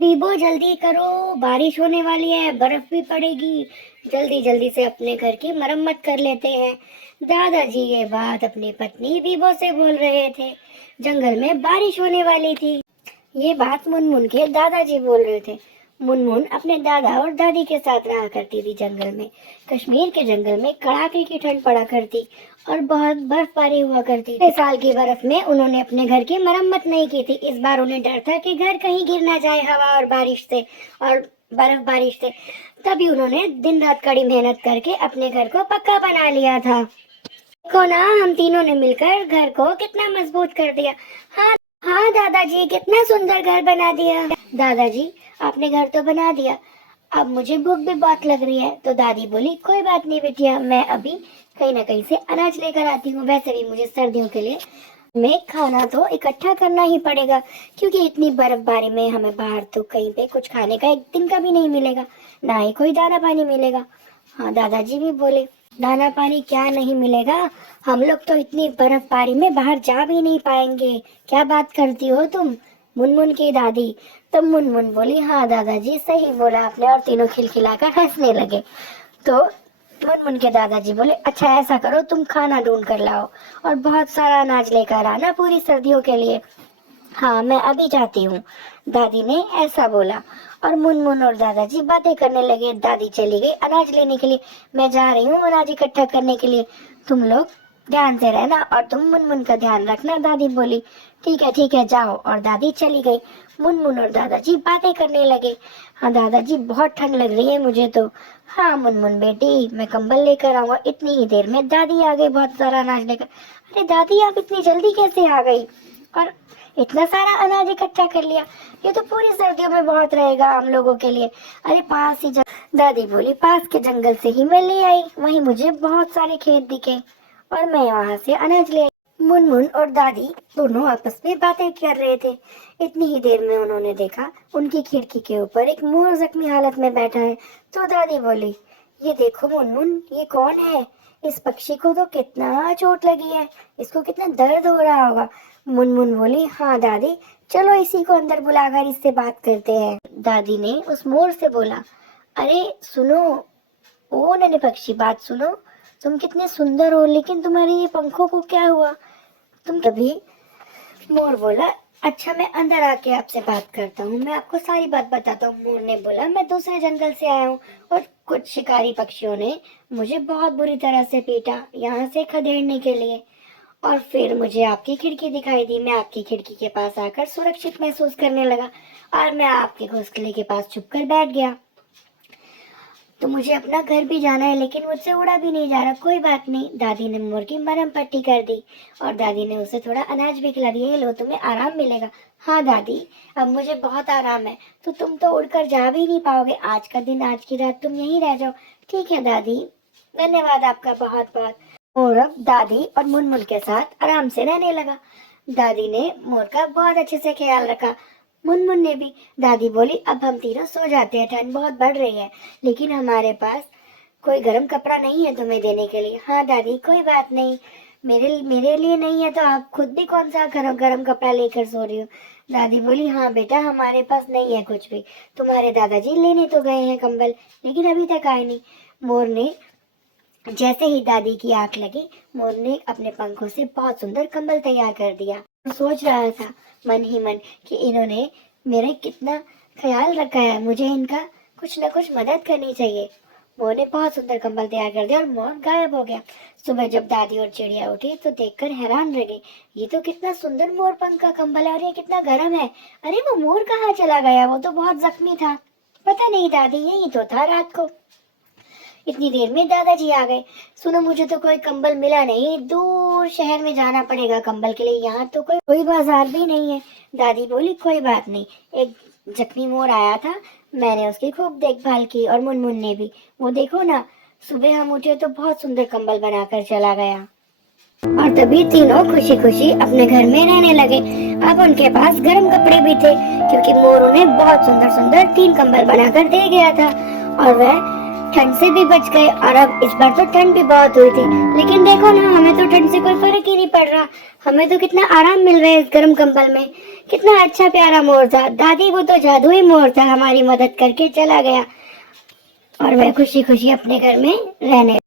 Vivo जल्दी करो, बारिश होने वाली है, बर्फ भी पड़ेगी। जल्दी जल्दी से अपने घर की मरम्मत कर लेते हैं। दादाजी ये बात अपनी पत्नी बीबो से बोल रहे थे। जंगल में बारिश होने वाली थी। ये बात मुनमुन के दादाजी बोल रहे थे। मुनमुन अपने दादा और दादी के साथ रहा करती थी जंगल में। कश्मीर के जंगल में कड़ाके की ठंड पड़ा करती और बहुत बर्फबारी हुआ करती थी। 6 साल की बर्फ में उन्होंने अपने घर की मरम्मत नहीं की थी। इस बार उन्हें डर था कि घर कहीं गिर ना जाए हवा और बारिश से और बर्फबारी से। तभी उन्होंने दिन रात कड़ी मेहनत करके अपने घर को पक्का बना लिया था। देखो ना, हम तीनों ने मिलकर घर को कितना मजबूत कर दिया। हाँ हाँ दादाजी, कितना सुंदर घर बना दिया। दादाजी, आपने घर तो बना दिया, अब मुझे भूख भी बहुत लग रही है। तो दादी बोली, कोई बात नहीं बिटिया, मैं अभी कहीं ना कहीं से अनाज लेकर आती हूँ। वैसे भी मुझे सर्दियों के लिए में खाना तो इकट्ठा करना ही पड़ेगा, क्योंकि इतनी बर्फबारी में हमें बाहर तो कहीं पे कुछ खाने का एक दिन का भी नहीं मिलेगा, ना ही कोई दाना पानी मिलेगा। हाँ दादाजी भी बोले, दाना पानी क्या नहीं मिलेगा, हम लोग तो इतनी बर्फबारी में बाहर जा भी नहीं पाएंगे। क्या बात करती हो तुम, मुनमुन की दादी। तब मुनमुन बोली, हाँ दादाजी सही बोला आपने, और तीनों खिलखिलाकर हंसने लगे। तो मुनमुन के दादाजी बोले, अच्छा ऐसा करो, तुम खाना ढूंढ कर लाओ और बहुत सारा अनाज लेकर आना पूरी सर्दियों के लिए। हाँ मैं अभी जाती हूँ, दादी ने ऐसा बोला। और मुनमुन और दादाजी बातें करने लगे। दादी चली गई अनाज लेने के लिए। मैं जा रही हूँ अनाज इकट्ठा करने के लिए, तुम लोग ध्यान से रहना और तुम मुनमुन का ध्यान रखना, दादी बोली। ठीक है जाओ, और दादी चली गई। मुनमुन और दादाजी बातें करने लगे। हाँ दादाजी, बहुत ठंड लग रही है मुझे तो। हाँ मुनमुन बेटी, मैं कंबल लेकर आऊंगा। इतनी ही देर में दादी आ गई बहुत सारा अनाज लेकर। अरे दादी, आप इतनी जल्दी कैसे आ गई और इतना सारा अनाज इकट्ठा कर लिया? ये तो पूरी सर्दियों में बहुत रहेगा हम लोगों के लिए। अरे पास ही दादी बोली, पास के जंगल से ही मैं ले आई, वहीं मुझे बहुत सारे खेत दिखे और मैं वहां से अनाज ले आई। मुनमुन और दादी दोनों आपस में बातें कर रहे थे। इतनी ही देर में उन्होंने देखा उनकी खिड़की के ऊपर एक मोर जख्मी हालत में बैठा है। तो दादी बोली, ये देखो मुनमुन, ये कौन है? इस पक्षी को तो कितना चोट लगी है, इसको कितना दर्द हो रहा होगा। मुनमुन बोली, हाँ दादी, चलो इसी को अंदर बुलाकर इससे बात करते हैं। दादी ने उस मोर से बोला, अरे सुनो, ओ नन्हे पक्षी, बात सुनो, तुम कितने सुंदर हो, लेकिन तुम्हारे ये पंखों को क्या हुआ? तुम कभी मोर बोला, अच्छा मैं अंदर आके आपसे बात करता हूँ, मैं आपको सारी बात बताता हूँ। मोर ने बोला, मैं दूसरे जंगल से आया हूँ और कुछ शिकारी पक्षियों ने मुझे बहुत बुरी तरह से पीटा यहाँ से खदेड़ने के लिए, और फिर मुझे आपकी खिड़की दिखाई दी। मैं आपकी खिड़की के पास आकर सुरक्षित महसूस करने लगा और मैं आपके घोंसले के पास छुपकर बैठ गया। तो मुझे अपना घर भी जाना है, लेकिन मुझसे उड़ा भी नहीं जा रहा। कोई बात नहीं, दादी ने मोर की मरहम पट्टी कर दी और दादी ने उसे थोड़ा अनाज भी खिला दिया। ये लो, तुम्हें आराम मिलेगा। हाँ दादी, अब मुझे बहुत आराम है। तो तुम तो उड़कर जा भी नहीं पाओगे, आज का दिन, आज की रात तुम यहीं रह जाओ। ठीक है दादी, धन्यवाद आपका बहुत बहुत। मोर अब दादी और मुनमुन के साथ आराम से रहने लगा। दादी ने मोर का बहुत अच्छे से ख्याल रखा, मुनमुन ने भी। दादी बोली, अब हम तीनों सो जाते हैं, ठंड बहुत बढ़ रही है, लेकिन हमारे पास कोई गर्म कपड़ा नहीं है तुम्हें देने के लिए। हाँ दादी, कोई बात नहीं, मेरे मेरे लिए नहीं है तो आप खुद भी कौन सा गरम गरम कपड़ा लेकर सो रही हो? दादी बोली, हाँ बेटा, हमारे पास नहीं है कुछ भी। तुम्हारे दादाजी लेने तो गए हैं कंबल, लेकिन अभी तक आए नहीं। मोर ने जैसे ही दादी की आंख लगी, मोर ने अपने पंखों से बहुत सुंदर कंबल तैयार कर दिया। सोच रहा था मन ही मन कि इन्होंने मेरा कितना ख्याल रखा है, मुझे इनका कुछ न कुछ मदद करनी चाहिए। मोर ने बहुत सुंदर कंबल तैयार कर दिया और मोर गायब हो गया। सुबह जब दादी और चिड़िया उठी तो देखकर हैरान रह गई, ये तो कितना सुंदर मोर पंख का कंबल है और ये कितना गर्म है। अरे वो मोर कहाँ चला गया? वो तो बहुत जख्मी था। पता नहीं दादी, यही तो था रात को। इतनी देर में दादाजी आ गए। सुनो, मुझे तो कोई कंबल मिला नहीं, दूर शहर में जाना पड़ेगा कंबल के लिए, यहाँ तो कोई बाजार भी नहीं है। दादी बोली, कोई बात नहीं, एक जख्मी मोर आया था, मैंने उसकी खूब देखभाल की, और मुनमुन ने भी। वो देखो ना, सुबह हम उठे तो बहुत सुंदर कंबल बनाकर चला गया। और तभी तीनों खुशी खुशी अपने घर में रहने लगे। अब उनके पास गर्म कपड़े भी थे, क्योंकि मोर उन्हें बहुत सुंदर सुंदर 3 कंबल बनाकर दे गया था और वह ठंड से भी बच गए। और अब इस बार तो ठंड भी बहुत हुई थी, लेकिन देखो ना, हमें तो ठंड से कोई फर्क ही नहीं पड़ रहा। हमें तो कितना आराम मिल रहा है इस गर्म कंबल में। कितना अच्छा प्यारा मोर था दादी, वो तो जादुई मोर था, हमारी मदद करके चला गया और मैं खुशी खुशी अपने घर में रहने